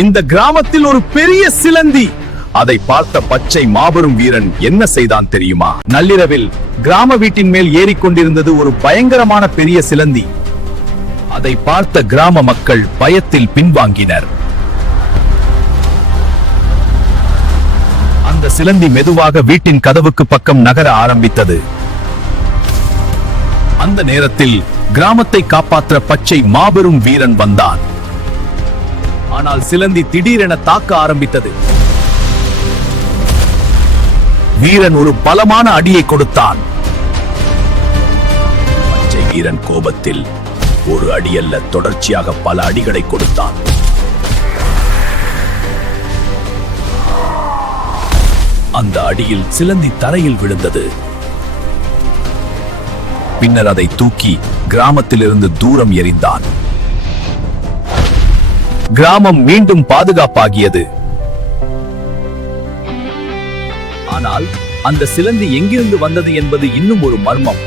இந்த கிராமத்தில் ஒரு பெரிய சிலந்தி. அதை பார்த்த பச்சை மாபெரும் வீரன் என்ன செய்தான் தெரியுமா? நள்ளிரவில் கிராம வீட்டின் மேல் ஏறிக்கொண்டிருந்தது ஒரு பயங்கரமான பெரிய சிலந்தி. அதை பார்த்த கிராம மக்கள் பயத்தில் பின்வாங்கினர். அந்த சிலந்தி மெதுவாக வீட்டின் கதவுக்கு பக்கம் நகர ஆரம்பித்தது. அந்த நேரத்தில் கிராமத்தை காப்பாற்ற பச்சை மாபெரும் வீரன் வந்தான். ஆனால் சிலந்தி திடீரென தாக்க ஆரம்பித்தது. வீரன் ஒரு பலமான அடியை கொடுத்தான். பச்சை வீரன் கோபத்தில் ஒரு அடியல்ல, தொடர்ச்சியாக பல அடிகளை கொடுத்தான். அந்த அடியில் சிலந்தி தரையில் விழுந்தது. பின்னர் அதை தூக்கி கிராமத்திலிருந்து தூரம் எறிந்தான். கிராமம் மீண்டும் பாதுகாப்பாகியது. ஆனால் அந்த சிலந்தி எங்கிருந்து வந்தது என்பது இன்னும் ஒரு மர்மம்.